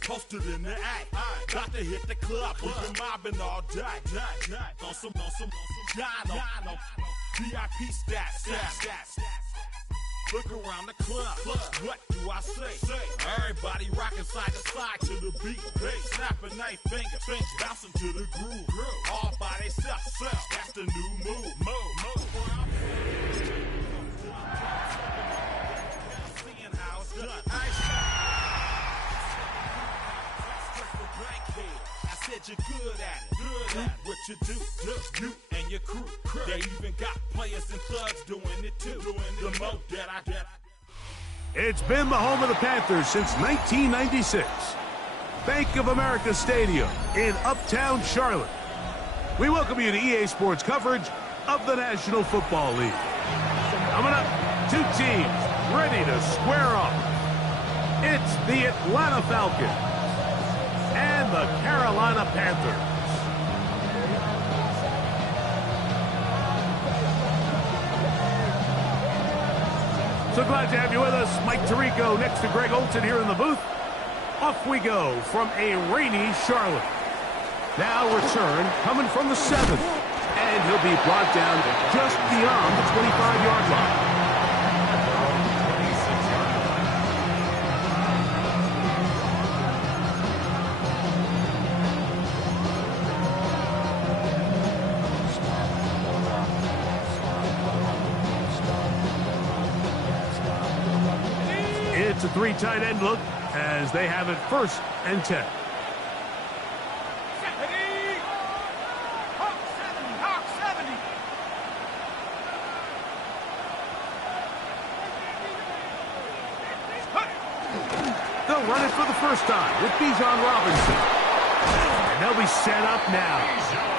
Posted in the act. Got to hit the club. We've been mobbing all day. On some Jono. VIP stats. Look around the club. What do I say? Everybody rocking side to side to the beat. Snapping their fingers, bouncing to the groove. All by themselves. That's the new move. Seeing how it's done. I said you're good at it. What you do, you and your crew. They even got players and thugs doing it too. The mo that I get. It's been the home of the Panthers since 1996. Bank of America Stadium in Uptown Charlotte. We welcome you to EA Sports coverage of the National Football League. Coming up, two teams ready to square off. It's the Atlanta Falcons and the Carolina Panthers. So glad to have you with us. Mike Tirico next to Greg Olson here in the booth. Off we go from a rainy Charlotte. Now return coming from the 7th. And he'll be brought down just beyond the 25-yard line. It's a three tight end look as they have it 1st and 10. They'll run it for the first time with Bijan Robinson. And they'll be set up now.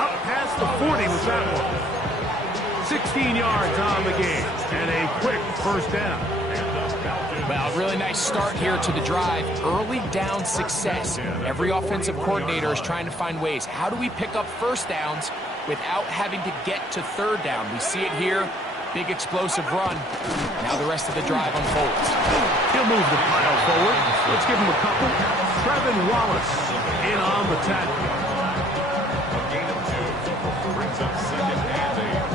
Up past the 40 with that one. 16 yards on the game and a quick first down. Well, really nice start here to the drive. Early down success. Every offensive coordinator is trying to find ways. How do we pick up first downs without having to get to third down? We see it here. Big explosive run. Now the rest of the drive unfolds. He'll move the pile forward. Let's give him a couple. Trevin Wallace in on the tackle. A gain of 2 brings up 2nd and 8.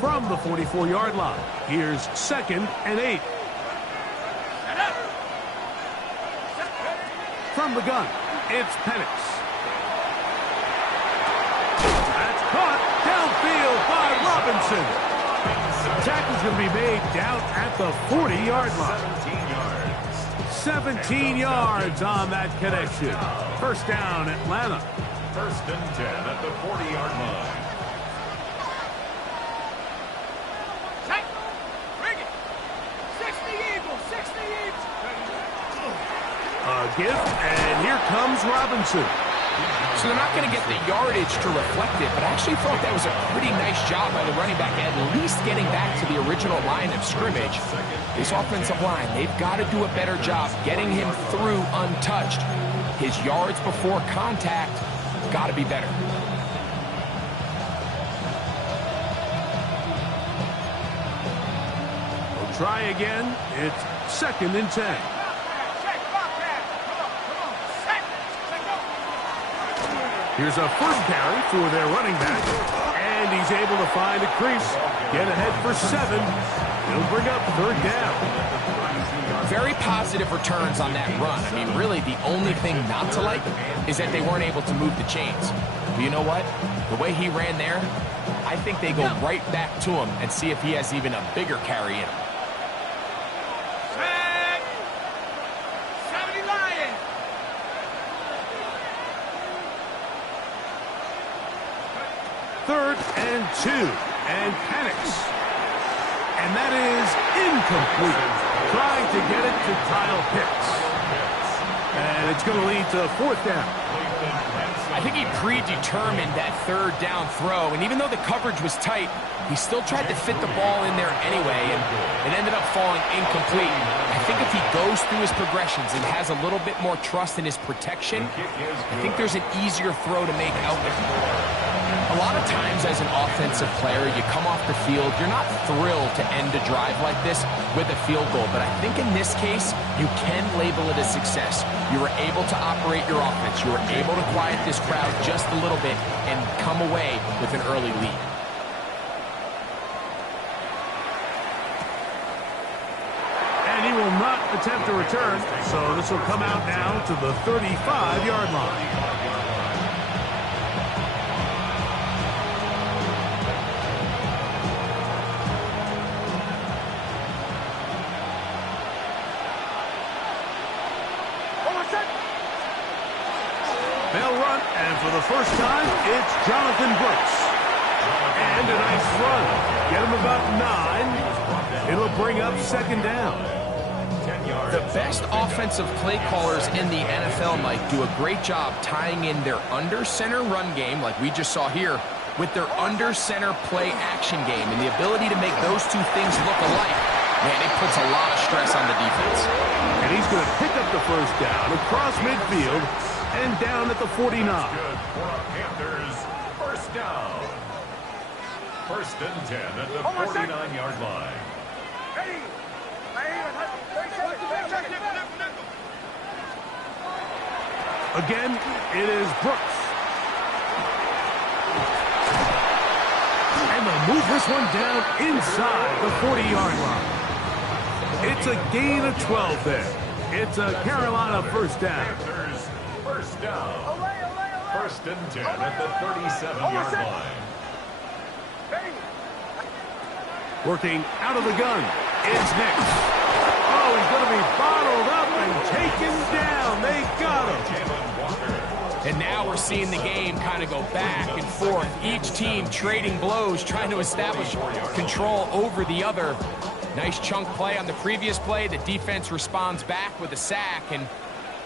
From the 44-yard line, here's 2nd and 8. From the gun, it's Penix. That's caught downfield by Robinson. Tackle's going to be made down at the 40-yard line. 17 yards on that connection. First down, Atlanta. 1st and 10 at the 40-yard line. A gift, and here comes Robinson. So they're not going to get the yardage to reflect it, but I actually thought that was a pretty nice job by the running back, at least getting back to the original line of scrimmage. This offensive line, they've got to do a better job getting him through untouched. His yards before contact got to be better. We'll try again. It's 2nd and 10. Here's a first carry for their running back, and he's able to find a crease, get ahead for 7. He'll bring up 3rd down. Very positive returns on that run. I mean, really, the only thing not to like is that they weren't able to move the chains. But you know what? The way he ran there, I think they go right back to him and see if he has even a bigger carry in him. Third and 2, and Penix. And that is incomplete. Trying to get it to Kyle Pitts. And it's going to lead to 4th down. I think he predetermined that 3rd down throw, and even though the coverage was tight, he still tried to fit the ball in there anyway, and it ended up falling incomplete. I think if he goes through his progressions and has a little bit more trust in his protection, I think there's an easier throw to make out there. A lot of times as an offensive player, you come off the field, you're not thrilled to end a drive like this with a field goal. But I think in this case, you can label it a success. You were able to operate your offense. You were able to quiet this crowd just a little bit and come away with an early lead. And he will not attempt to return, so this will come out now to the 35-yard line. They'll run, and for the first time, it's Jonathan Brooks. And a nice run. Get him about 9. It'll bring up second down. The best offensive play callers in the NFL, Mike, do a great job tying in their under-center run game, like we just saw here, with their under-center play action game. And the ability to make those two things look alike, man, it puts a lot of stress on the defense. And he's going to pick up the first down across midfield and down at the 49. Good for our Panthers. First down. First and 10 at the 49-yard line. Again, it is Brooks. And they'll move this one down inside the 40-yard line. It's a gain of 12 there. It's a Carolina first down. Panthers, first down. First and 10 at the 37-yard line. Working out of the gun is Nix. Oh, he's going to be bottled up and taken down. They got him. And now we're seeing the game kind of go back and forth. Each team trading blows, trying to establish control over the other. Nice chunk play on the previous play. The defense responds back with a sack, and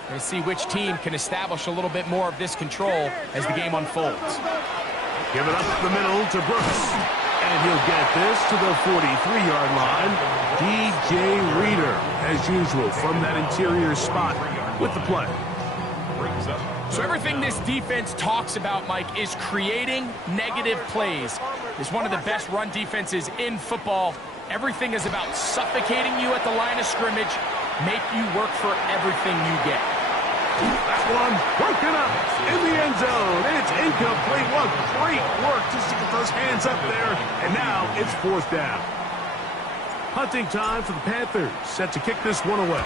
we'll see which team can establish a little bit more of this control as the game unfolds. Give it up the middle to Brooks. And he'll get this to the 43-yard line. DJ Reader, as usual, from that interior spot with the play. So everything this defense talks about, Mike, is creating negative plays. It's one of the best run defenses in football. Everything is about suffocating you at the line of scrimmage, make you work for everything you get. That one broken up in the end zone. It's incomplete. What great work just to get those hands up there. And now it's fourth down. Hunting time for the Panthers, set to kick this one away,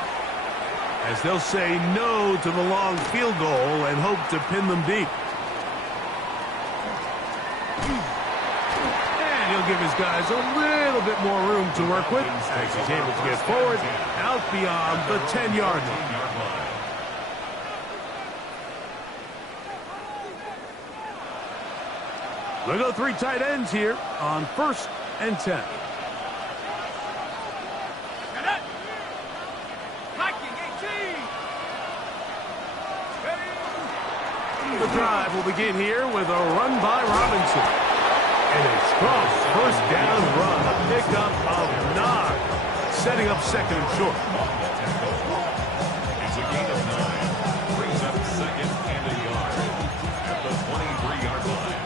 as they'll say no to the long field goal and hope to pin them deep. And he'll give his guys a little bit more room to work with as he's able to get forward out beyond the 10-yard line. They'll go 3 tight ends here on first and 10. The drive will begin here with a run by Robinson. And a strong first down run, a pickup of 9, setting up second and short. It's a gain of 9. Brings up second and a yard at the 23-yard line.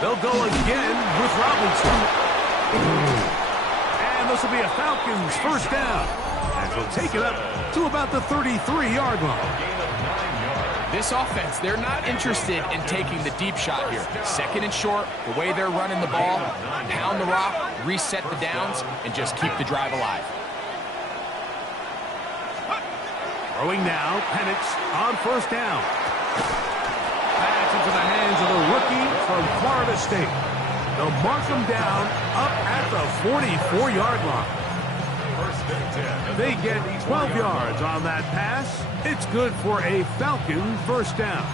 They'll go again with Robinson. And this will be a Falcons first down. And they'll take it up to about the 33-yard line. This offense, they're not interested in taking the deep shot here. Second and short, the way they're running the ball, pound the rock, reset the downs, and just keep the drive alive. Throwing now, Penix on first down. Pass into the hands of the rookie from Florida State. They'll mark him down up at the 44-yard line. They get 12 yards on that pass. It's good for a Falcon first down.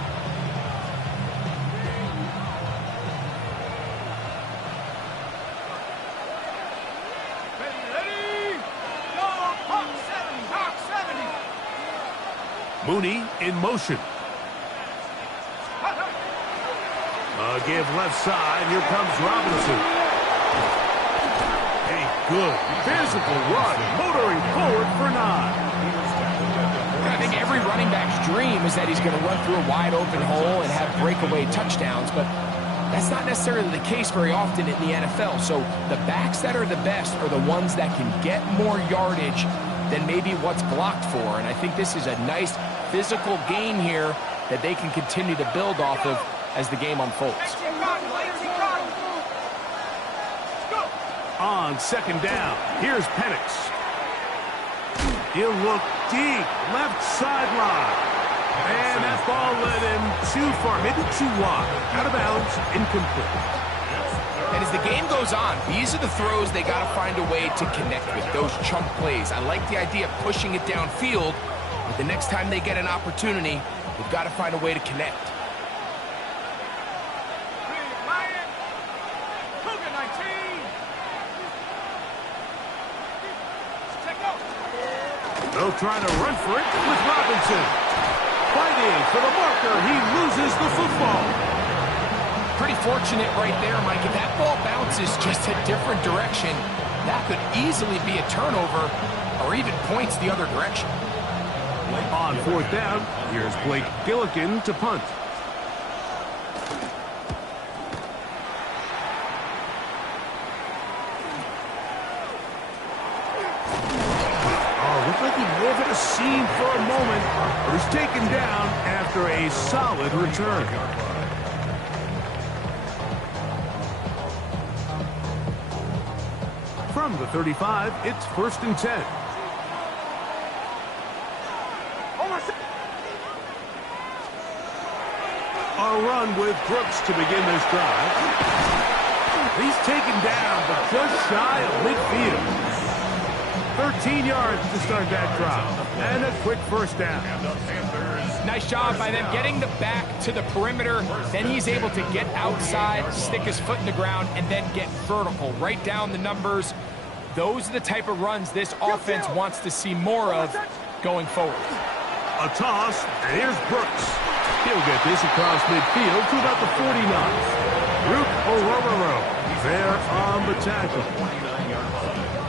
Mooney in motion. Give left side. Here comes Robinson. A good physical run, motoring forward for 9. I think every running back's dream is that he's going to run through a wide open hole and have breakaway touchdowns, but that's not necessarily the case very often in the NFL. So the backs that are the best are the ones that can get more yardage than maybe what's blocked for. And I think this is a nice physical game here that they can continue to build off of as the game unfolds. On second down, here's Penix. He'll look deep, left sideline. And that ball led him too far, maybe too wide. Out of bounds, incomplete. And as the game goes on, these are the throws they got to find a way to connect with, those chunk plays. I like the idea of pushing it downfield, but the next time they get an opportunity, they've got to find a way to connect. They'll try to run for it with Robinson. Fighting for the marker, he loses the football. Pretty fortunate right there, Mike. If that ball bounces just a different direction, that could easily be a turnover or even points the other direction. On fourth down, here's Blake Gillikin to punt. Looked like he wove at a seam for a moment, but was taken down after a solid return. From the 35, it's 1st and 10. A run with Brooks to begin this drive. He's taken down, but just shy of midfield. 13 yards to start that drive, and a quick first down. Nice job by them getting the back to the perimeter. Then he's able to get outside, stick his foot in the ground, and then get vertical, right down the numbers. Those are the type of runs this offense wants to see more of going forward. A toss, and here's Brooks. He'll get this across midfield to about the 49. Root Orororo there on the tackle.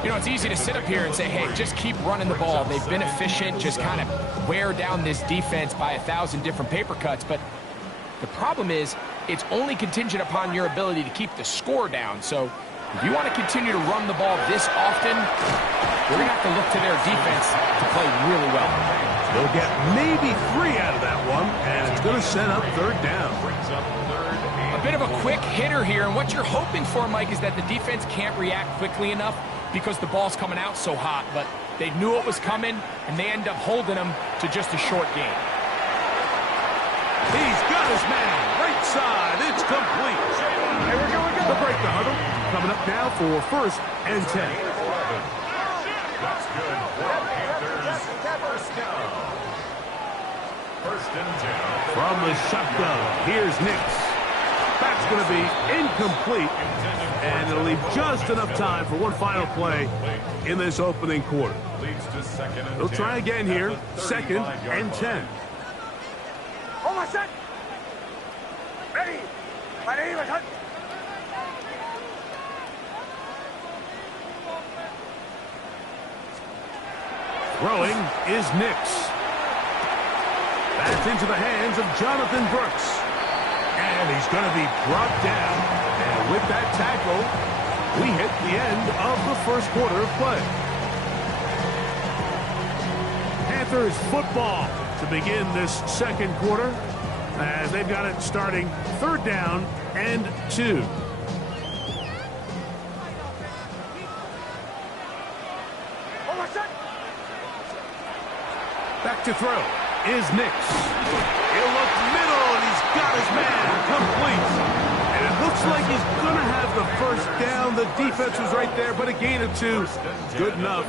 You know, it's easy to sit up here and say, hey, just keep running the ball. They've been efficient, just kind of wear down this defense by 1,000 different paper cuts. But the problem is it's only contingent upon your ability to keep the score down. So if you want to continue to run the ball this often, you're going to have to look to their defense to play really well. They'll get maybe 3 out of that one, and it's going to set up third down. A bit of a quick hitter here, and what you're hoping for, Mike, is that the defense can't react quickly enough because the ball's coming out so hot, but they knew it was coming, and they end up holding them to just a short game. He's got his man, right side, it's complete. The break the huddle, coming up now for 1st and 10. That's good for Panthers. First down. 1st and 10. From the shotgun, here's Nix. That's going to be incomplete, and it'll leave just enough time for one final play in this opening quarter. They'll try again here, 2nd and 10. Hold my set. Ready. Ready. Ready. Throwing is Nix. That's into the hands of Jonathan Brooks. And he's going to be brought down. And with that tackle, we hit the end of the 1st quarter of play. Panthers football to begin this 2nd quarter, as they've got it starting 3rd down and 2. Back to throw is Nix. He'll look middle, and he's got his man complete. And it looks like he's going to have the 1st down. The defense was right there, but a gain of 2. Good enough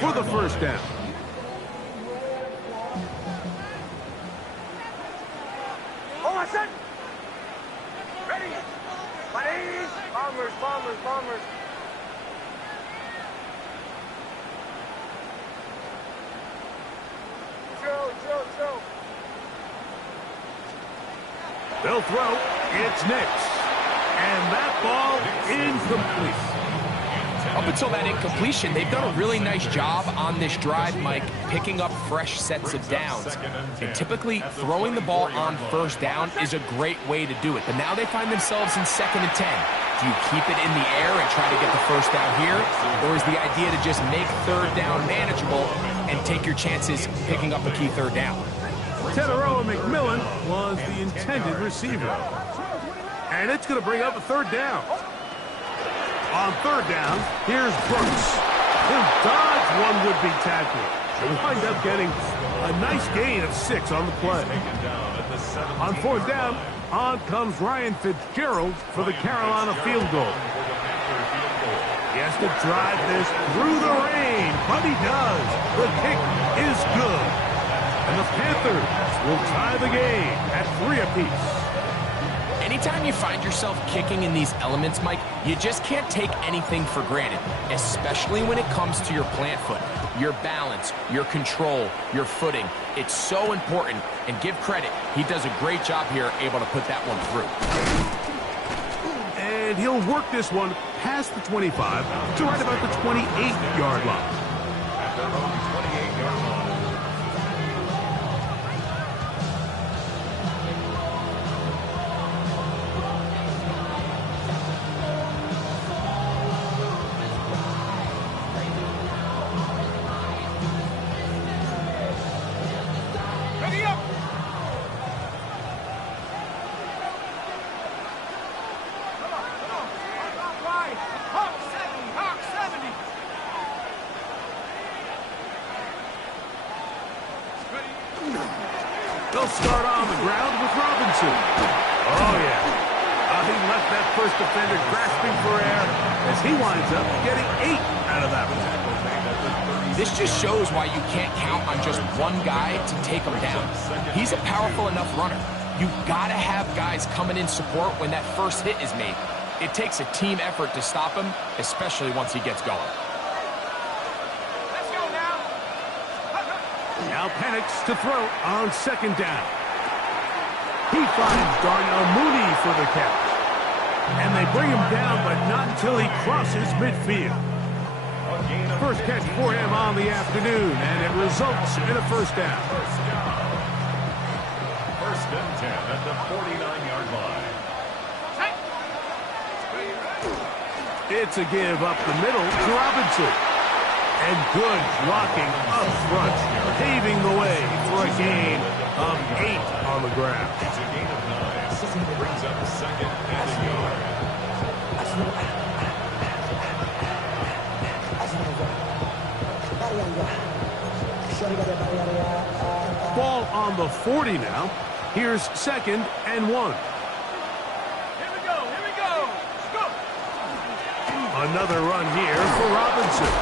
for the 1st down. Hold my set. Ready. Ready. Bombers, bombers, bombers. Joe. They'll throw. It's Nix. And that ball incomplete. Up until that incompletion, they've done a really nice job on this drive, Mike, picking up fresh sets of downs. And typically, throwing the ball on first down is a great way to do it. But now they find themselves in 2nd and 10. Do you keep it in the air and try to get the first down here? Or is the idea to just make 3rd down manageable and take your chances picking up a key 3rd down? Teteroa McMillan was the intended receiver. And it's going to bring up a 3rd down. On 3rd down, here's Brooks. He'll dodge one would-be tackler. He'll wind up getting a nice gain of 6 on the play. On 4th down, on comes Ryan Fitzgerald for the Carolina field goal. He has to drive this through the rain, but he does. The kick is good. And the Panthers will tie the game at 3 apiece. Anytime you find yourself kicking in these elements, Mike, you just can't take anything for granted, especially when it comes to your plant foot, your balance, your control, your footing. It's so important, and give credit. He does a great job here, able to put that one through. And he'll work this one past the 25 to right about the 28-yard line. At their own 28-yard line. They'll start on the ground with Robinson. Oh, yeah. He left that first defender grasping for air as he winds up getting 8 out of that one. This just shows why you can't count on just one guy to take him down. He's a powerful enough runner. You've got to have guys coming in support when that first hit is made. It takes a team effort to stop him, especially once he gets going. Now Penix to throw on 2nd down. He finds Darnell Mooney for the catch. And they bring him down, but not until he crosses midfield. First catch for him on the afternoon, and it results in a 1st down. 1st and 10 at the 49-yard line. It's a give up the middle to Robinson. And good blocking up front, paving the way for a gain of 8 on the ground. It's a gain of 9. Brings up 2nd and a yard. Ball on the 40 now. Here's 2nd and 1. Here we go. Go. Another run here for Robinson.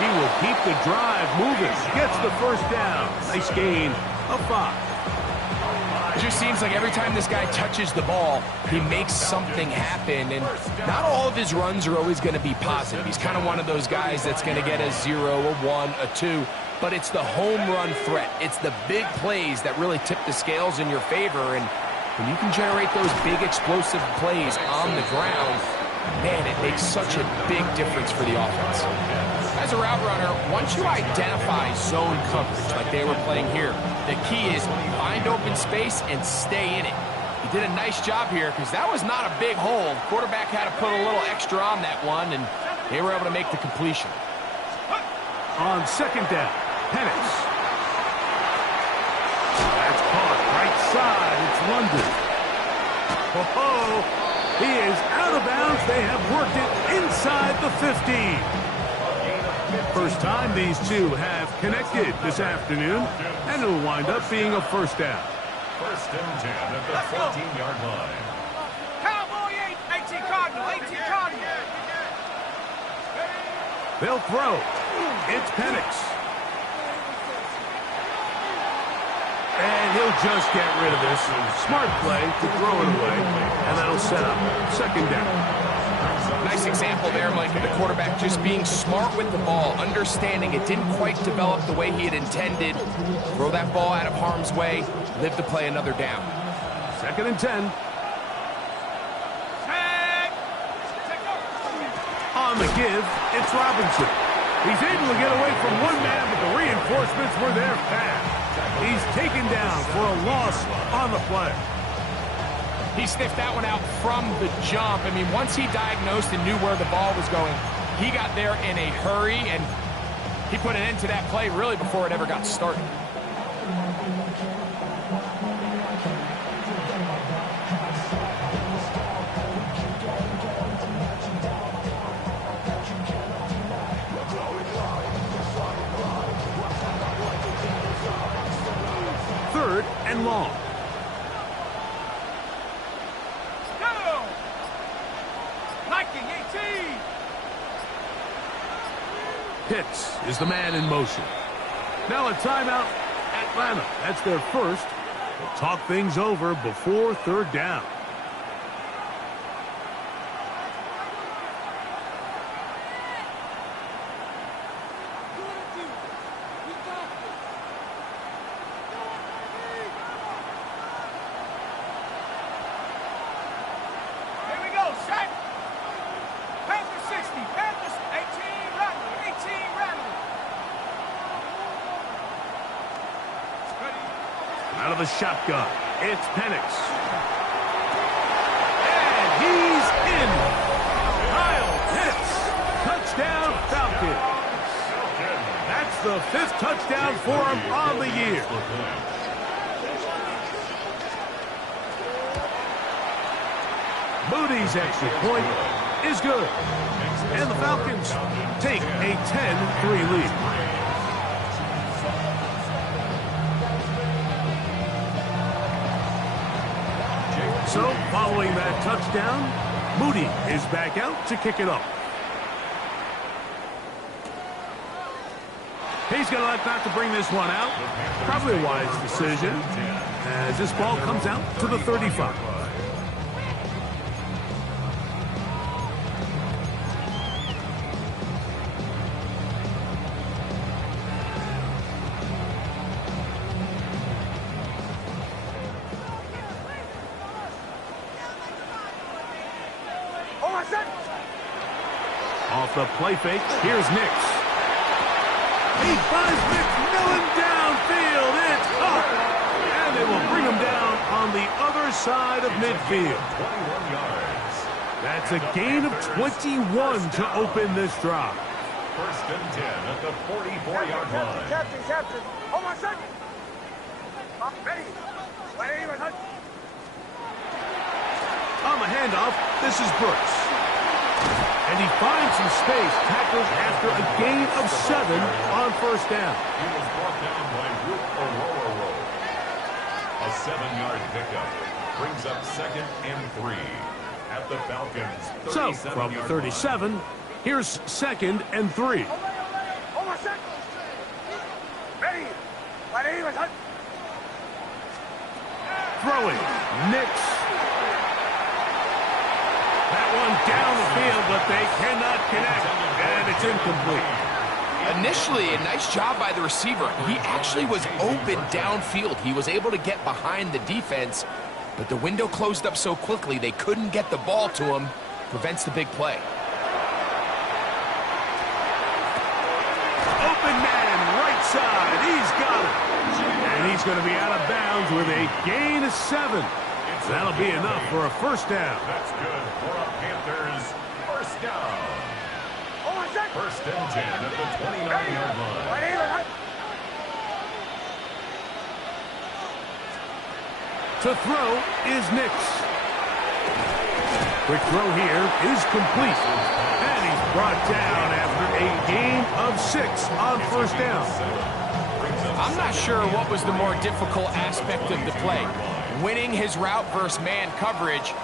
He will keep the drive moving. Gets the 1st down. Nice gain of 5. It just seems like every time this guy touches the ball, he makes something happen. And not all of his runs are always going to be positive. He's kind of one of those guys that's going to get a 0, a 1, a 2. But it's the home run threat. It's the big plays that really tip the scales in your favor. And when you can generate those big explosive plays on the ground, man, it makes such a big difference for the offense. As a route runner, once you identify zone coverage like they were playing here, the key is find open space and stay in it. He did a nice job here because that was not a big hole. The quarterback had to put a little extra on that one, and they were able to make the completion. On 2nd down, Penix. That's caught right side. It's London. Oh, he is out of bounds. They have worked it inside the 15. First time these two have connected this afternoon, and it'll wind up being a 1st down. 1st and 10 at the 14-yard line. Cowboy 18 Cardinal, 18 Cardinal. They'll throw. It's Penix. And he'll just get rid of this. Smart play to throw it away, and that'll set up 2nd down. Nice example there, Mike, of the quarterback just being smart with the ball, understanding it didn't quite develop the way he had intended. Throw that ball out of harm's way, live to play another down. 2nd and 10. On the give, it's Robinson. He's able to get away from one man, but the reinforcements were there fast. He's taken down for a loss on the play. He sniffed that one out from the jump. I mean, once he diagnosed and knew where the ball was going, he got there in a hurry, and he put an end to that play really before it ever got started. Third and long. Go! Liking 18! Pitts is the man in motion. Now a timeout, Atlanta. That's their first. They'll talk things over before 3rd down. Here we go, set! Panthers 60, Panthers 18, Rattler, 18, Rattler. Out of the shotgun, it's Penix. And he's in. Kyle Pitts. Touchdown, Falcons. That's the 5th touchdown for him on the year. Moody's extra point is good. And the Falcons take a 10-3 lead. So, following that touchdown, Moody is back out to kick it off. He's going to elect not to bring this one out. Probably a wise decision, as this ball comes out to the 35. Off the play fake, here's Nix. He finds McMillan downfield. It's up. And they will bring him down on the other side of midfield. 21 yards. That's a gain of 21 to open this drive. 1st and 10 at the 44-yard line. Captain. Hold on a second. Ready. On the handoff, this is Brooks. And he finds some space, tackled after a gain of 7 on 1st down. He was brought down by Root Ororo. A 7-yard pickup brings up 2nd and 3 at the Falcons. So, from 37, here's 2nd and 3. Hold on a second. Ready. Throwing, Nix. That one down the field, but they cannot connect, and it's incomplete. Initially, a nice job by the receiver. He actually was open downfield. He was able to get behind the defense, but the window closed up so quickly they couldn't get the ball to him. Prevents the big play. Open man, right side. He's got it. And he's going to be out of bounds with a gain of 7. That'll be enough for a 1st down. That's good for a Panthers 1st down. 1st and 10 at the 29-yard line. To throw is Nix. Quick throw here is complete. And he's brought down after a gain of 6 on 1st down. I'm not sure what was the more difficult aspect of the play. Winning his route versus man coverage,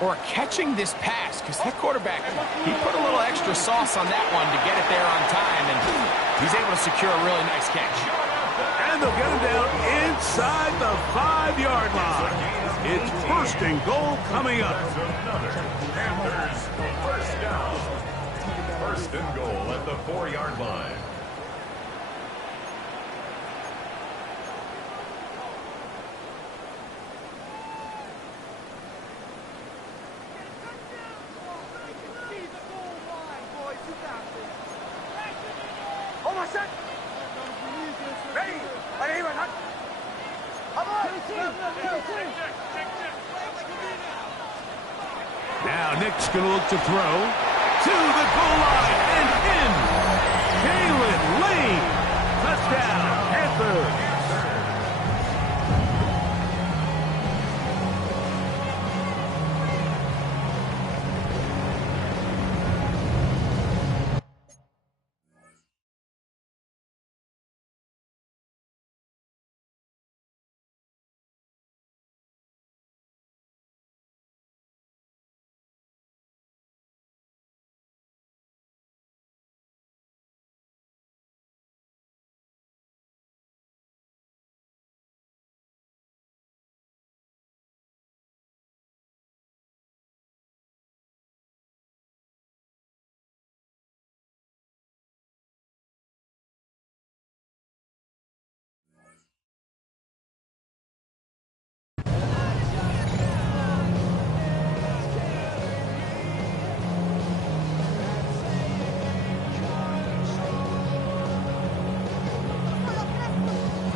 or catching this pass, because that quarterback, he put a little extra sauce on that one to get it there on time, and he's able to secure a really nice catch. And they'll get him down inside the 5-yard line. It's 1st and goal coming up. Panthers 1st down. 1st and goal at the 4-yard line. Now Nick's going to look to throw to the goal line and in. Jalen Lane. Touchdown, Panthers.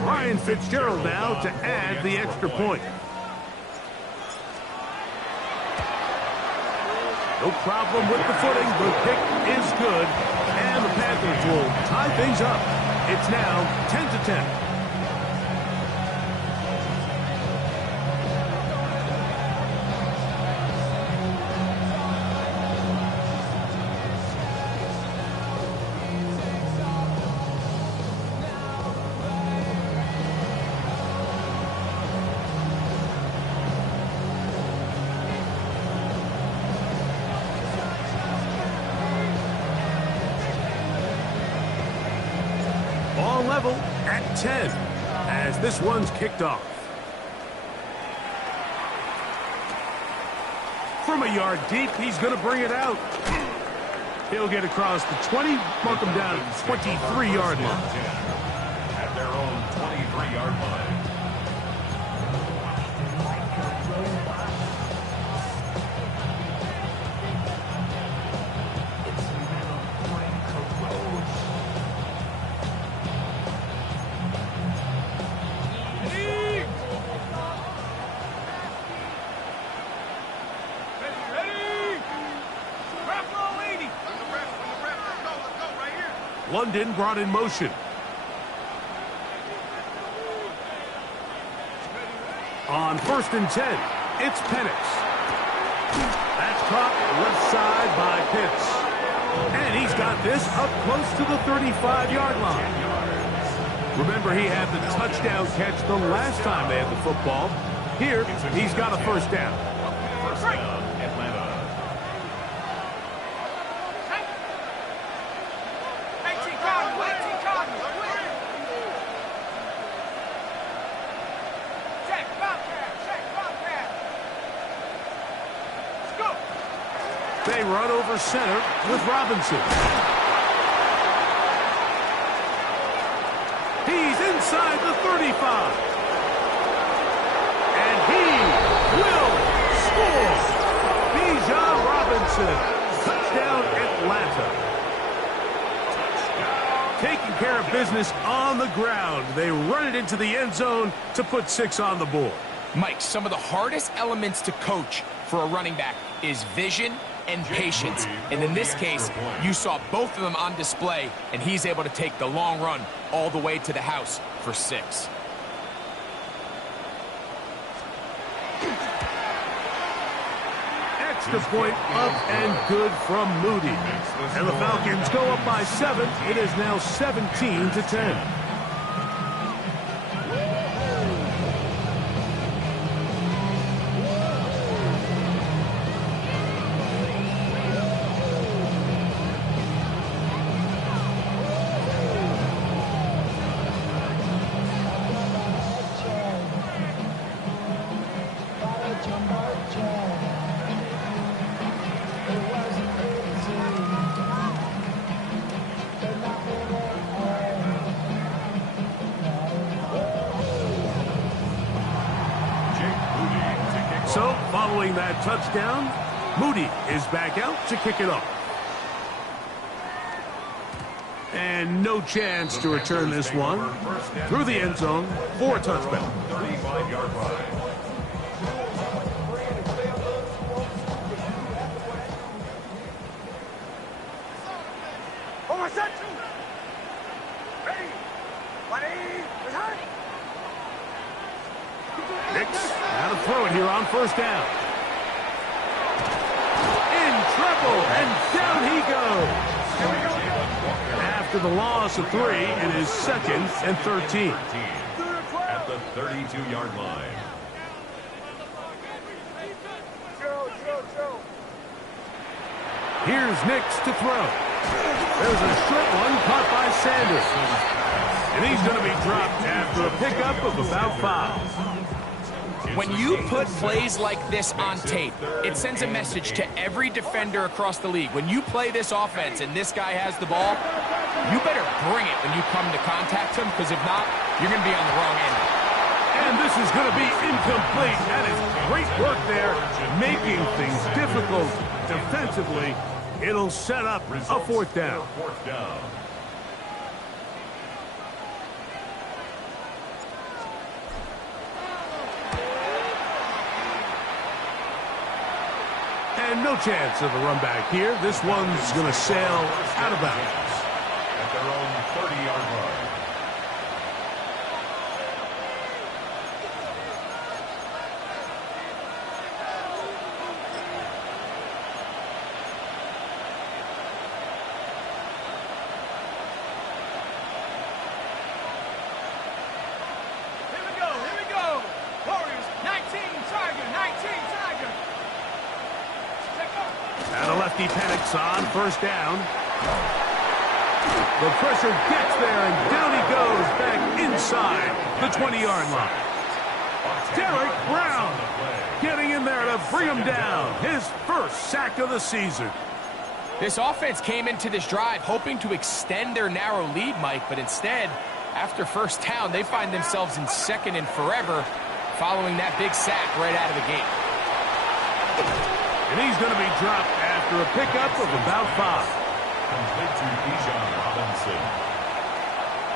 Ryan Fitzgerald now to add the extra point. No problem with the footing. The pick is good. And the Panthers will tie things up. It's now 10-10. Ball level at 10 as this one's kicked off. From a yard deep, he's going to bring it out. He'll get across the 20, mark him down at the 23-yard line. At their own 23-yard line. London brought in motion. On 1st and 10, it's Penix. That's caught left side by Pitts. And he's got this up close to the 35-yard line. Remember, he had the touchdown catch the last time they had the football. Here, he's got a first down. First down, Atlanta. They run over center with Robinson. He's inside the 35. And he will score. Bijan Robinson. Touchdown, Atlanta. Taking care of business on the ground. They run it into the end zone to put 6 on the board. Mike, some of the hardest elements to coach for a running back is vision and patience. And in this case, you saw both of them on display, and he's able to take the long run all the way to the house for 6. Extra point up and good from Moody. And the Falcons go up by 7. It is now 17-10. So, following that touchdown, Moody is back out to kick it off. And no chance to return this one through the end zone for a touchback. 35-yard line. Nix, now to throw it here on first down. In trouble, and down he goes. After the loss of 3, it is 2nd and 13. At the 32-yard line. Here's Nix to throw. There's a short one caught by Sanders. And he's going to be dropped after a pickup of about 5. When you put plays like this on tape, it sends a message to every defender across the league. When you play this offense and this guy has the ball, you better bring it when you come to contact him, because if not, you're going to be on the wrong end. And this is going to be incomplete. That is great work there, making things difficult defensively. It'll set up a 4th down. And no chance of a run back here. This one's going to sail out of bounds. At their own 30-yard line. Here we go. Warriors, 19, Tiger, 19, Tiger. And a lefty panics on first down. The pressure gets there, and down he goes back inside the 20-yard line. Derek Brown getting in there to bring him down. His first sack of the season. This offense came into this drive hoping to extend their narrow lead, Mike, but instead, after first down, they find themselves in 2nd and forever following that big sack right out of the gate. And he's going to be dropped after a pickup of about 5. Complete to Bijan Robinson.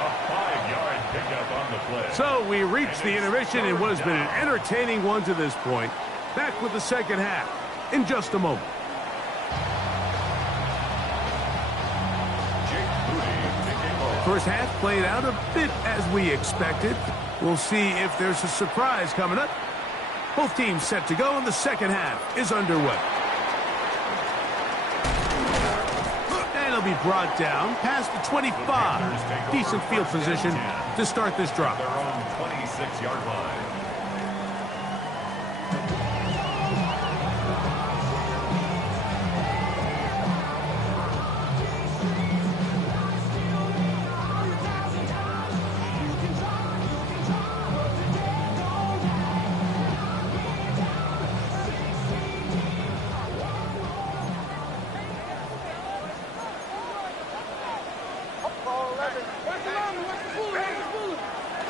A 5-yard pickup on the play. So we reach the intermission in what has been an entertaining one to this point. Back with the second half in just a moment. First half played out a bit as we expected. We'll see if there's a surprise coming up. Both teams set to go, and the second half is underway. And he'll be brought down past the 25. Decent field position to start this drive. Their own 26-yard line.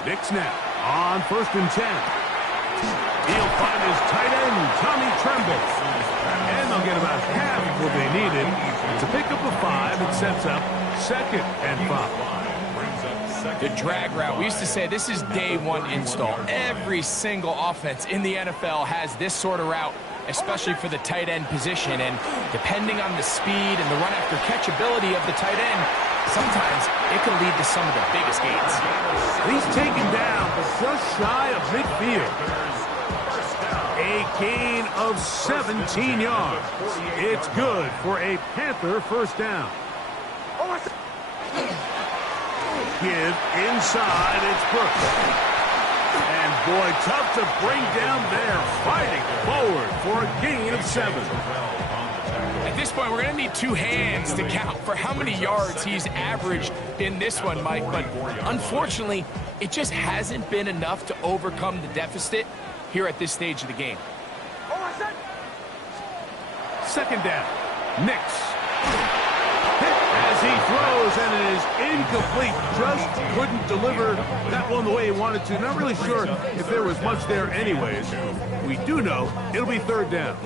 Nix now on 1st and 10. He'll find his tight end, Tommy Tremble. And they'll get about half of what they needed. It's a pickup of 5. It sets up 2nd and 5. The drag route, we used to say this is day 1 install. Every single offense in the NFL has this sort of route, especially for the tight end position. And depending on the speed and the run-after-catch ability of the tight end, sometimes it can lead to some of the biggest gains. He's taken down, but just shy of midfield. A gain of 17 yards. It's good for a Panther first down. Give inside, it's Brooks. And boy, tough to bring down there, fighting forward for a gain of 7. At this point, we're going to need 2 hands to count for how many yards he's averaged in this one, Mike. But unfortunately, it just hasn't been enough to overcome the deficit here at this stage of the game. Second down. Nix. As he throws, and it is incomplete. Just couldn't deliver that one the way he wanted to. Not really sure if there was much there anyways. We do know it'll be 3rd down.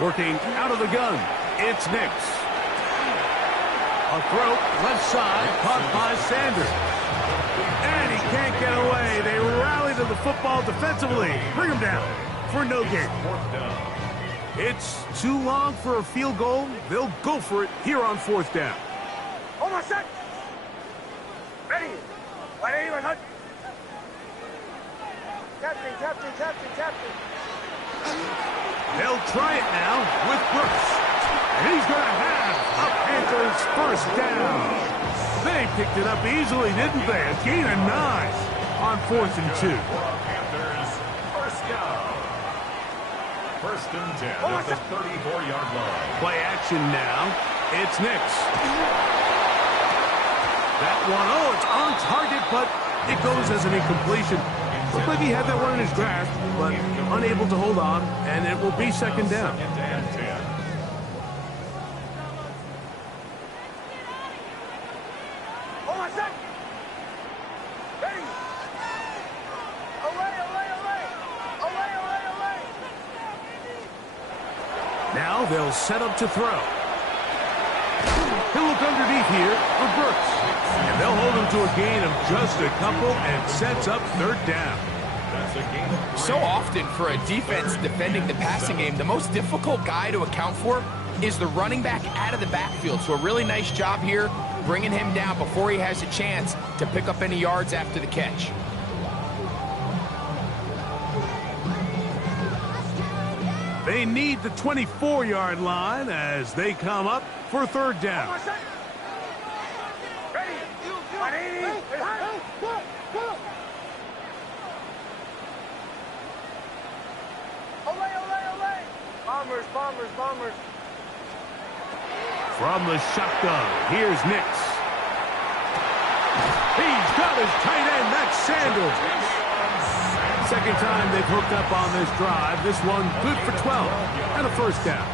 Working out of the gun, it's Nix. A throw, left side, caught by Sanders. And he can't get away. They rally to the football defensively. Bring him down for no gain. It's too long for a field goal. They'll go for it here on 4th down. Almost set. Ready. Captain. They'll try it now with Brooks. And he's going to have a Panthers first down. They picked it up easily, didn't they? A gain of 9 on 4th and 2. Panthers first down. 1st and 10 at the 34-yard line. Play action now. It's Nix. That one, it's on target, but it goes as an incompletion. Looked like he had that one in his grasp, but unable to hold on, and it will be 2nd down. 2nd and 10. Almost set. Ready. Away. Now they'll set up to throw. He'll look underneath here for Brooks. And they'll hold him to a gain of just a couple and sets up 3rd down. That's a gain of 3. So often for a defense defending the passing game, the most difficult guy to account for is the running back out of the backfield. So a really nice job here, bringing him down before he has a chance to pick up any yards after the catch. They need the 24-yard line as they come up for 3rd down. Almost set. Ready. 180. Away. Bombers. From the shotgun, here's Nix. He's got his tight end, that's Sanders. 2nd time they've hooked up on this drive. This one good for 12 and a 1st down.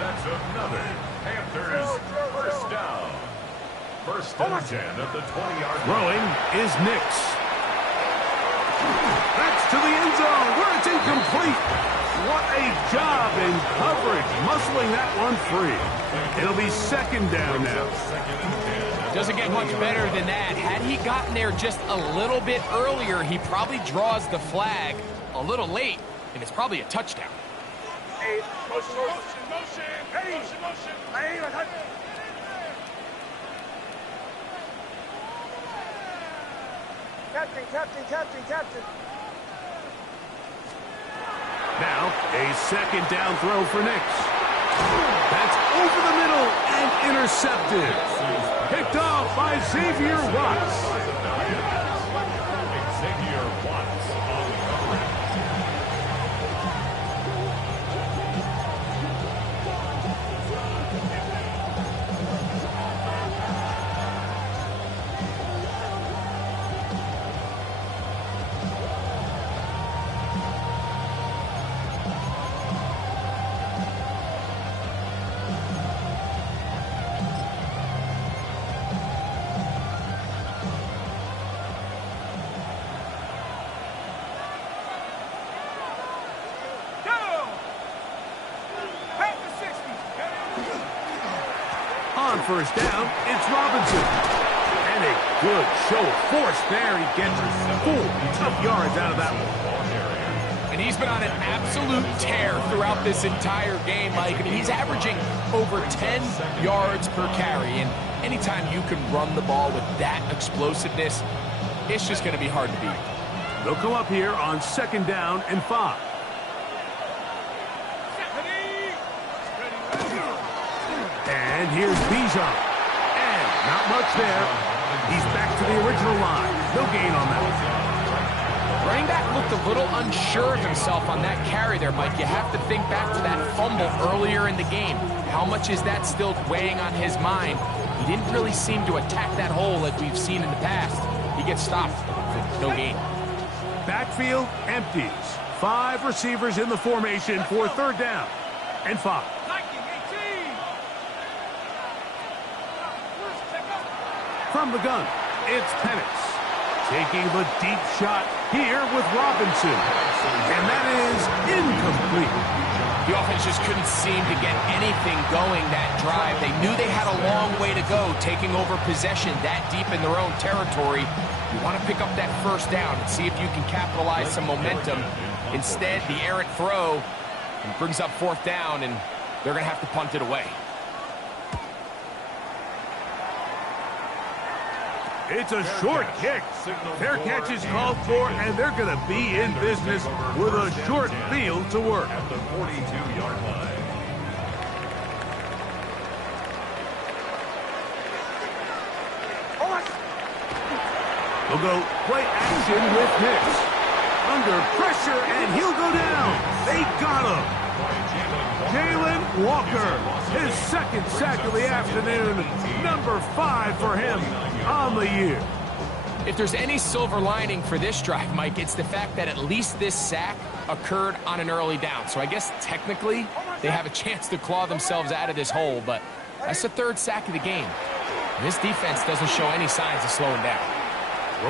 That's another Panthers first down. 1st and 10 at the 20-yard line. Throwing is Nix. That's to the end zone where it's incomplete. What a job in coverage, muscling that one free. It'll be 2nd down now. Doesn't get much better than that. Had he gotten there just a little bit earlier, he probably draws the flag a little late, and it's probably a touchdown. Hey, motion. Ready. Captain. Now, a 2nd down throw for Nix. That's over the middle and intercepted. Picked off by Xavier Watts. Xavier Watts on coverage. On 1st down, it's Robinson. And a good show of force there. He gets 4 tough yards out of that one. And he's been on an absolute tear throughout this entire game, Mike. I mean, he's averaging over 10 yards per carry. And anytime you can run the ball with that explosiveness, it's just going to be hard to beat. They'll come up here on 2nd down and 5. And here's Bijan. And not much there. He's back to the original line. No gain on that. Running back looked a little unsure of himself on that carry there, Mike. You have to think back to that fumble earlier in the game. How much is that still weighing on his mind? He didn't really seem to attack that hole like we've seen in the past. He gets stopped with no gain. Backfield empties. 5 receivers in the formation for 3rd down and 5. From the gun, it's Penix. Taking the deep shot here with Robinson. And that is incomplete. The offense just couldn't seem to get anything going that drive. They knew they had a long way to go, taking over possession that deep in their own territory. You want to pick up that first down and see if you can capitalize some momentum. Instead, the errant throw brings up fourth down, and they're going to have to punt it away. It's a short kick. Fair catch is called for, and they're going to be in business with a short field to work. At the 42-yard line. They'll go play action with Hicks. Under pressure, and he'll go down. They got him. Jalen Walker, his second sack of the afternoon, number 5 for him on the year. If there's any silver lining for this drive, Mike, it's the fact that at least this sack occurred on an early down. So I guess technically they have a chance to claw themselves out of this hole, but that's the third sack of the game. And this defense doesn't show any signs of slowing down.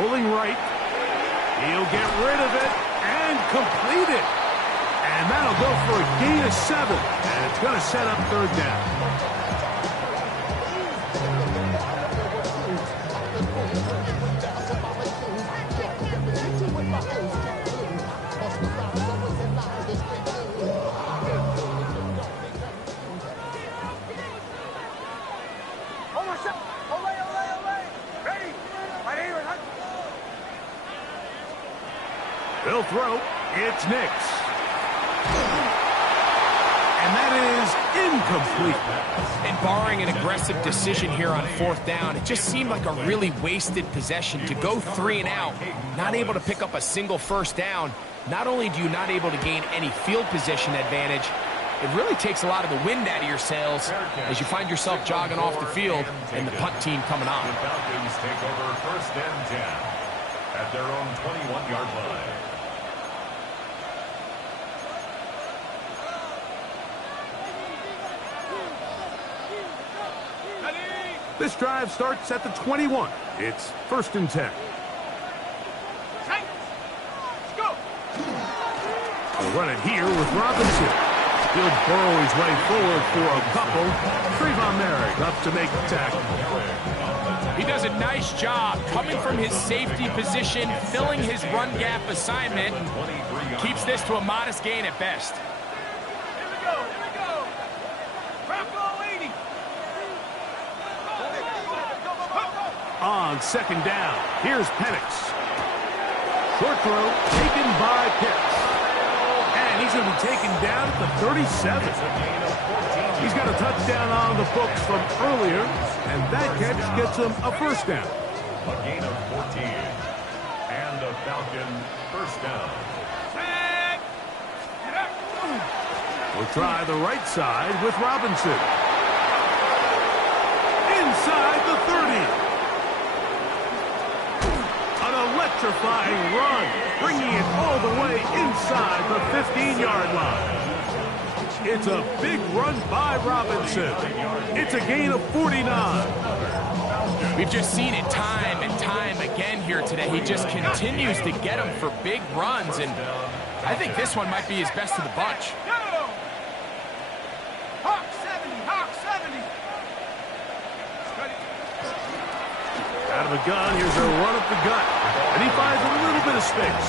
Rolling right. He'll get rid of it and complete it. And that'll go for a gain of 7. And it's going to set up third down. They'll throw. It's Nix. And that is incomplete. And barring an aggressive decision here on fourth down, it just seemed like a really wasted possession. To go 3 and out, not able to pick up a single first down, not only do you not able to gain any field position advantage, it really takes a lot of the wind out of your sails as you find yourself jogging off the field and the punt team coming on. The Falcons take over first and 10 at their own 21-yard line. This drive starts at the 21. It's first and 10. They'll run it here with Robinson. He'll burrow his way forward for a couple. Trayvon Merrick up to make the tackle. He does a nice job coming from his safety position, filling his run gap assignment, and keeps this to a modest gain at best. Here we go, here we go. Crap 80. On second down, here's Penix. Short throw taken by Pitts. And he's going to be taken down at the 37. He's got a touchdown on the books from earlier, and that catch gets him a first down. A gain of 14. And a Falcon first down. We'll try the right side with Robinson. Inside the 30. An electrifying run, bringing it all the way inside the 15-yard line. It's a big run by Robinson. It's a gain of 49. We've just seen it time and time again here today. He just continues to get them for big runs, and I think this one might be his best of the bunch. Hawk 70, Hawk 70. Out of the gun, here's a run up the gut. And he finds a little bit of space.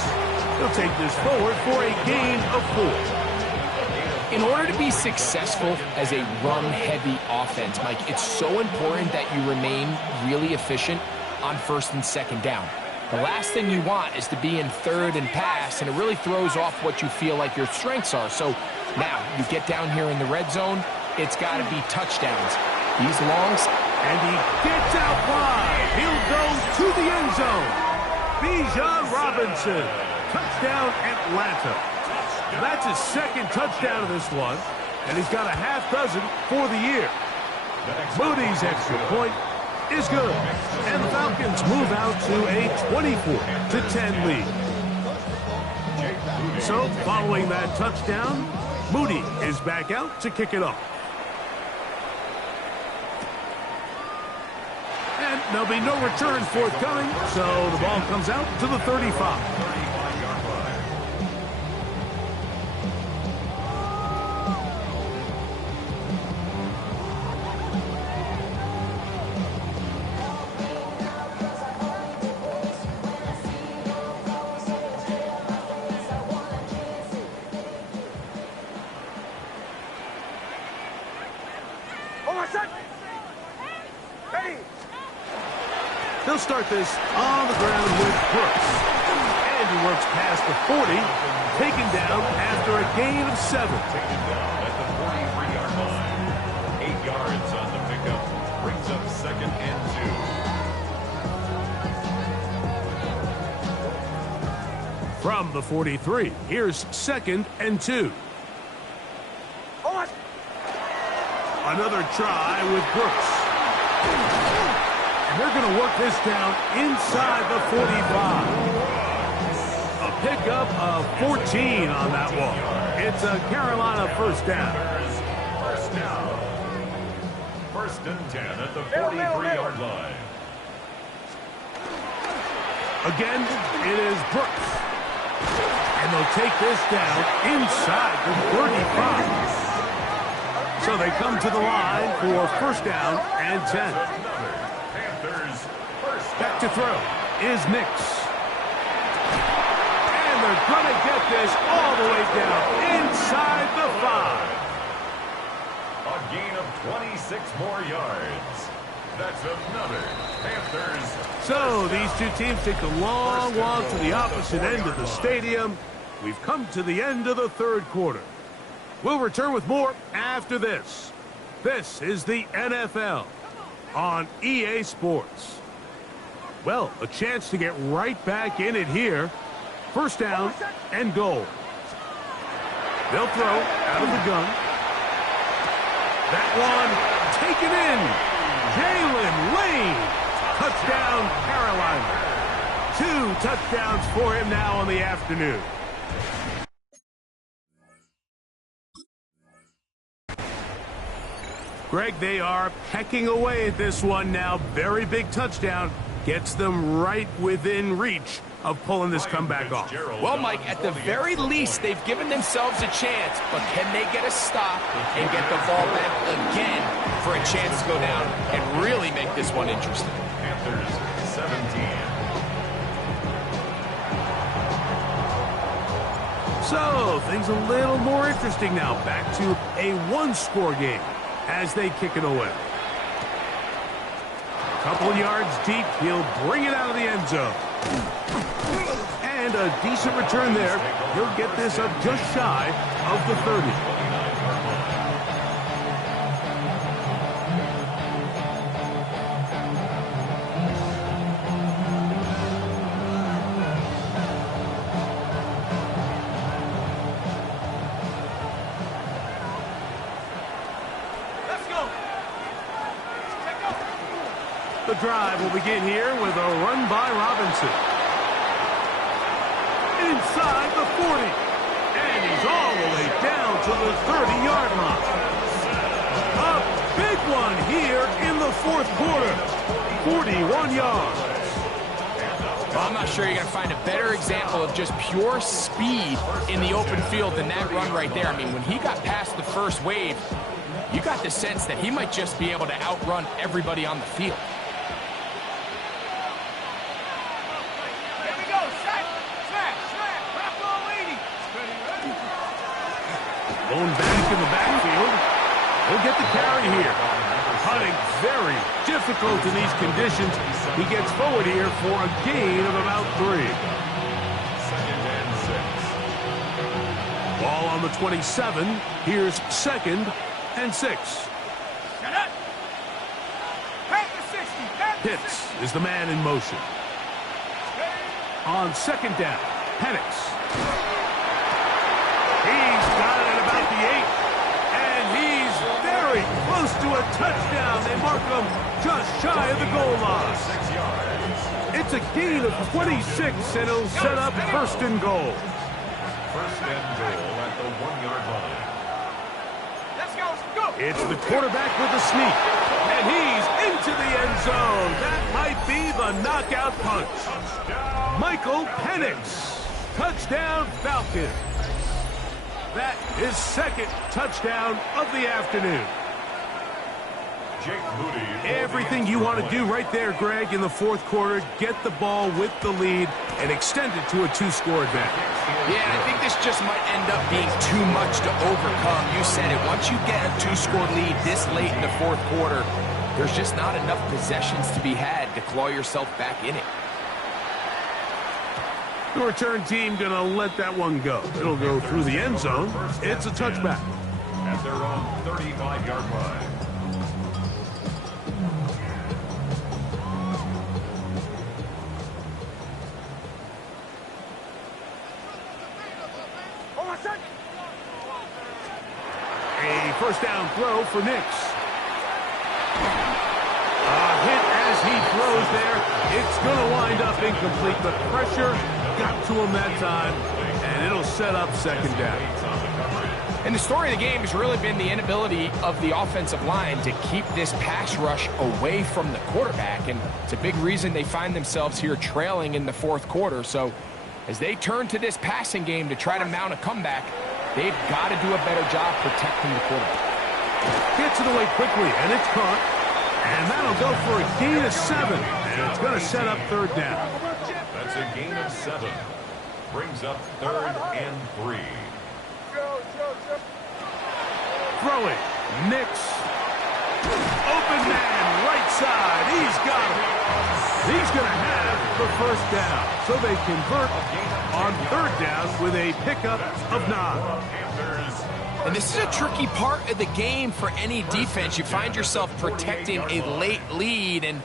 He'll take this forward for a gain of 4. In order to be successful as a run-heavy offense, Mike, it's so important that you remain really efficient on first and second down. The last thing you want is to be in third and pass, and it really throws off what you feel like your strengths are. So now you get down here in the red zone, it's got to be touchdowns. These longs. And he gets out wide. He'll go to the end zone. Bijan Robinson. Touchdown, Atlanta. That's his second touchdown of this one, and he's got a half dozen for the year. Moody's extra point is good, and the Falcons move out to a 24-10 lead. So, following that touchdown, Moody is back out to kick it off. And there'll be no return forthcoming, so the ball comes out to the 35. They'll start this on the ground with Brooks. And he works past the 40, taken down after a gain of 7. Taken down at the 43-yard line. 8 yards on the pickup. Brings up 2nd and 2. From the 43, here's 2nd and 2. Another try with Brooks. And they're going to work this down inside the 45. A pickup of 14 on that one. It's a Carolina first down. First down. 1st and 10 at the 43-yard line. Again, it is Brooks. And they'll take this down inside the 35. So they come to the line for first down and 10. Panthers first down. Back to throw is Nix. And they're going to get this all the way down inside the 5. A gain of 26 more yards. That's another Panthers. So these two teams take a long walk to the opposite end of the stadium. We've come to the end of the 3rd quarter. We'll return with more after this. This is the NFL on EA Sports. Well, a chance to get right back in it here. First down and goal. They'll throw out of the gun. That one taken in. Jalen Lane. Touchdown, Carolina. 2 touchdowns for him now on the afternoon. Greg, they are pecking away at this one now. Very big touchdown. Gets them right within reach of pulling this comeback off. Well, Mike, at the very least, they've given themselves a chance. But can they get a stop and get the ball back again for a chance to go down and really make this one interesting? Panthers 17. So, things a little more interesting now. Back to a one-score game as they kick it away. A couple yards deep, he'll bring it out of the end zone. And a decent return there. He'll get this up just shy of the 30. The drive will begin here with a run by Robinson. Inside the 40. And he's all the way down to the 30-yard line. A big one here in the 4th quarter. 41 yards. Well, I'm not sure you're going to find a better example of just pure speed in the open field than that run right there. I mean, when he got past the first wave, you got the sense that he might just be able to outrun everybody on the field. Going back in the backfield. He'll get the carry here. Hunting very difficult in these conditions. He gets forward here for a gain of about 3. 2nd and 6. Ball on the 27. Here's 2nd and 6. Pitts is the man in motion. On 2nd down, Penix. He's got it at about the 8. And he's very close to a touchdown. They mark him just shy of the goal line. 6 yards. It's a gain of 26, and it'll set up 1st and goal. 1st and goal at the 1-yard line. Let's It's the quarterback with the sneak. And he's into the end zone. That might be the knockout punch. Michael Penix. Touchdown, Falcons. That is second touchdown of the afternoon. Everything you want to do right there, Greg, in the fourth quarter, get the ball with the lead and extend it to a two-score advantage. Yeah, I think this just might end up being too much to overcome. You said it. Once you get a two-score lead this late in the fourth quarter, there's just not enough possessions to be had to claw yourself back in it. The return team going to let that one go. It'll go through the end zone. It's a touchback. At their own 35-yard line. A first down throw for Nix. A hit as he throws there. It's going to wind up incomplete, but pressure got to him that time, and it'll set up second down. And the story of the game has really been the inability of the offensive line to keep this pass rush away from the quarterback, and it's a big reason they find themselves here trailing in the fourth quarter. So as they turn to this passing game to try to mount a comeback, they've got to do a better job protecting the quarterback. Gets it away quickly, and it's caught. And that'll go for a gain of 7. And it's going to set up third down. That's a gain of 7. Brings up 3rd and 3. Throwing. Nix. Open man, right side. He's got it. He's going to have the first down. So they convert on third down with a pickup of 9. And this is a tricky part of the game for any defense. You find yourself protecting a late lead, and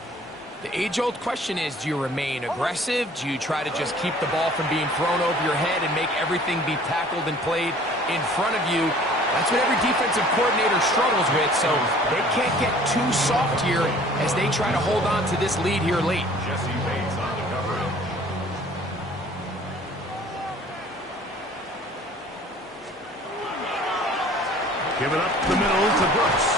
the age-old question is, do you remain aggressive? Do you try to just keep the ball from being thrown over your head and make everything be tackled and played in front of you? That's what every defensive coordinator struggles with, so they can't get too soft here as they try to hold on to this lead here late. Jesse Bates on the cover. Give it up the middle to Brooks.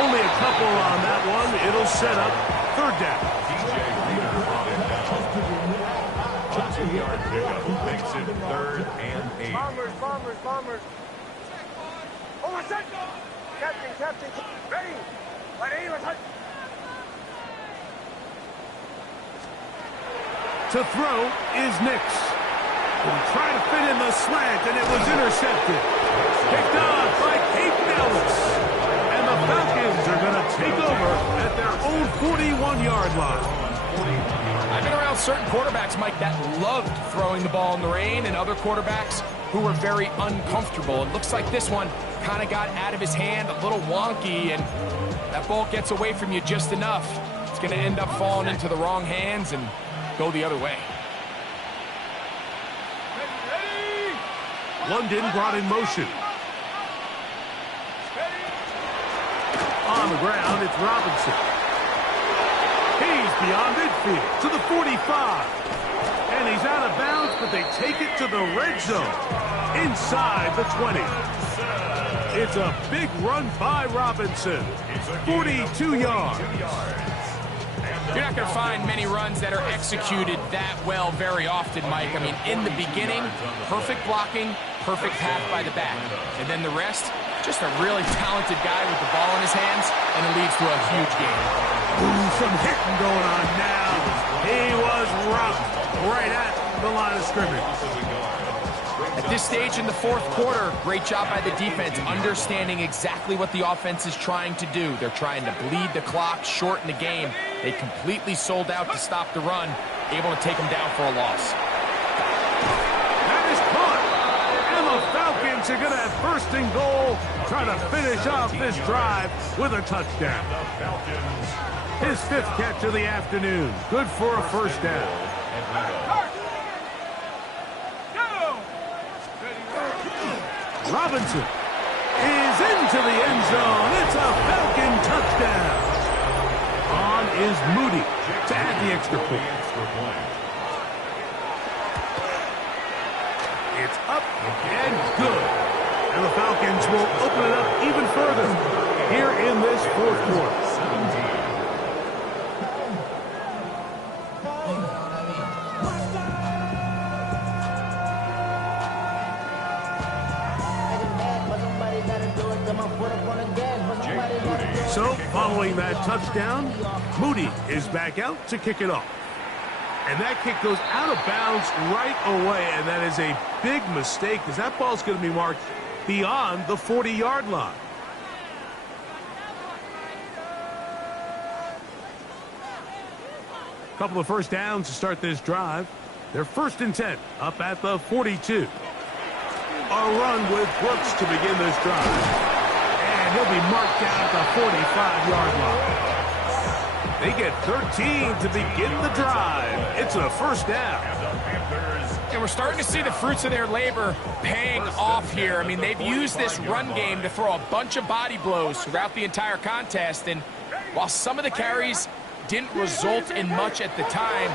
Only a couple on that one. It'll set up third down. DJ Reader brought it down. A 2-yard pickup makes it 3rd and 8. Bombers. Oh, my son! Captain. Ready? To throw is Nix. He'll try to fit in the slant, and it was intercepted. Picked off by Kate Nellis. And the Falcons are going to take over at their own 41-yard line. I've been around certain quarterbacks, Mike, that loved throwing the ball in the rain, and other quarterbacks who were very uncomfortable. It looks like this one kind of got out of his hand, a little wonky, and that ball gets away from you just enough. It's going to end up falling into the wrong hands and go the other way. London brought in motion. On the ground, it's Robinson. He's beyond midfield to the 45. And he's out of bounds, but they take it to the red zone. Inside the 20. It's a big run by Robinson. 42 yards. You're not going to find many runs that are executed that well very often, Mike. I mean, in the beginning, perfect blocking, perfect path by the back. And then the rest, just a really talented guy with the ball in his hands, and it leads to a huge game. Ooh, some hitting going on now. He was rough right at the line of scrimmage. At this stage in the fourth quarter, great job by the defense, understanding exactly what the offense is trying to do. They're trying to bleed the clock, shorten the game. They completely sold out to stop the run, able to take them down for a loss. That is caught. And the Falcons are going to have first and goal, try to finish off this drive with a touchdown. His 5th catch of the afternoon. Good for a first down. Robinson is into the end zone. It's a Falcon touchdown. On is Moody to add the extra point. It's up and good. And the Falcons will open it up even further here in this fourth quarter. 17. So, following that touchdown, Moody is back out to kick it off. And that kick goes out of bounds right away, and that is a big mistake because that ball's going to be marked beyond the 40-yard line. A couple of first downs to start this drive. They're 1st and 10 up at the 42. A run with Brooks to begin this drive. And he'll be marked down at the 45-yard line. They get 13 to begin the drive. It's a first down. And we're starting to see the fruits of their labor paying off here. I mean, they've used this run game to throw a bunch of body blows throughout the entire contest. And while some of the carries didn't result in much at the time,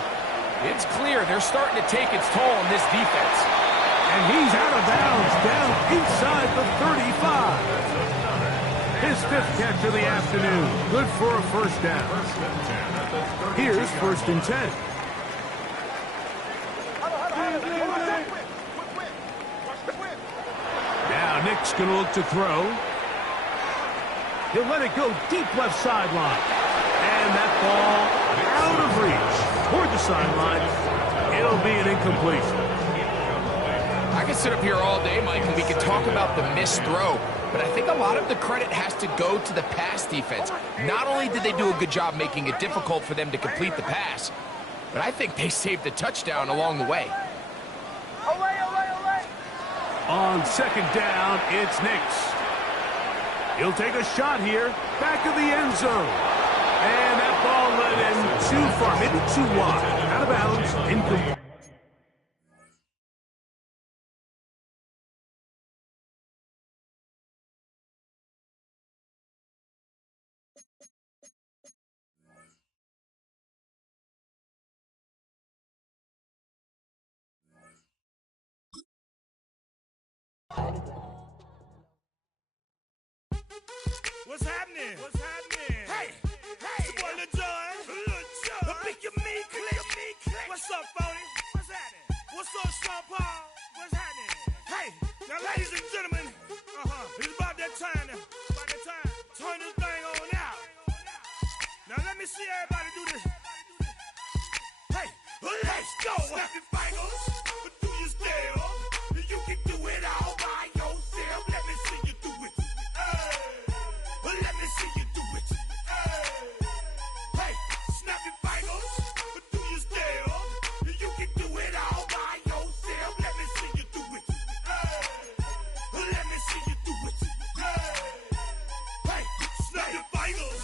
it's clear they're starting to take its toll on this defense. And he's out of bounds down inside the 35. His 5th catch of the afternoon. Good for a first down. Here's 1st and 10. Now Nick's going to look to throw. He'll let it go deep left sideline. And that ball out of reach toward the sideline. It'll be an incompletion. I could sit up here all day, Mike, and we could talk about the missed throw. But I think a lot of the credit has to go to the pass defense. Not only did they do a good job making it difficult for them to complete the pass, but I think they saved the touchdown along the way. On 2nd down, it's Nix. He'll take a shot here, back of the end zone. And that ball led in too far, maybe too wide. Out of bounds, incomplete. What's happening? What's happening? Hey, hey, boy, Lil John. Pick your meat, click. What's up, Phony? What's happening? What's up, Sean Paul? What's happening? Hey, now, ladies and gentlemen, it's about that time. Turn this thing on out. Now, let me see everybody do this. Hey, let's go. Snap your fingers, but do you still? You can do it all by yourself. Let me see you do it. Let me see you do it. Hey, snap your fingers, but do you still? You can do it all by yourself. Let me see you do it. Let me see you do it. Hey, snap your fingers,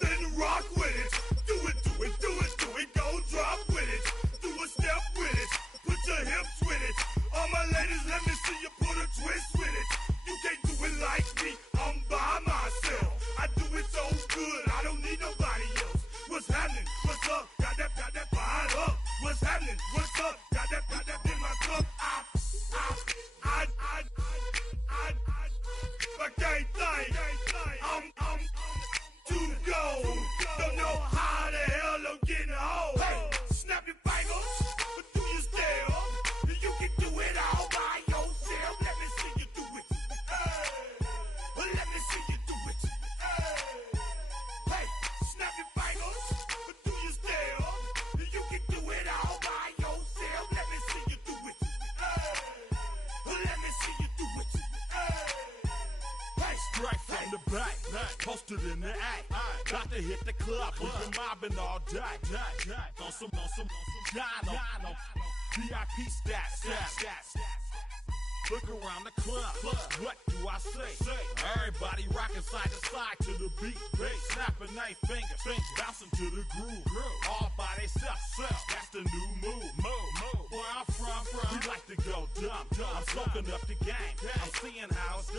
then rock with it. Do it, do it, do it, do it. Go drop with it. Do a step with it. Put your hips with it. All my ladies, let me see you put a twist with it. You can't do it like me. I'm by myself. I do it so good, I don't need nobody else. What's happening? What's up? Got that fired up. What's happening? What's up? Got that in my cup. I can't think. I'm too go. Don't know how the hell I'm getting home. Hey, snap your fingers, but do you still? You can do it all by yourself. Let me see you do it. Let me see you do it. Hey, snap your fingers, but do you still? You can do it all by yourself. Let me see you do it. Let me see you do it. Hey, straight from the back, posted in the act. Got to hit the club. We've been mobbing all day. On some Dino. VIP stats. Look around the club. What do I say? Everybody rocking side to side to the beat. Snapping their fingers, bouncing to the groove. All by themselves. That's the new move. Where I'm from, we like to go dumb. I'm soaking up the game. I'm seeing how it's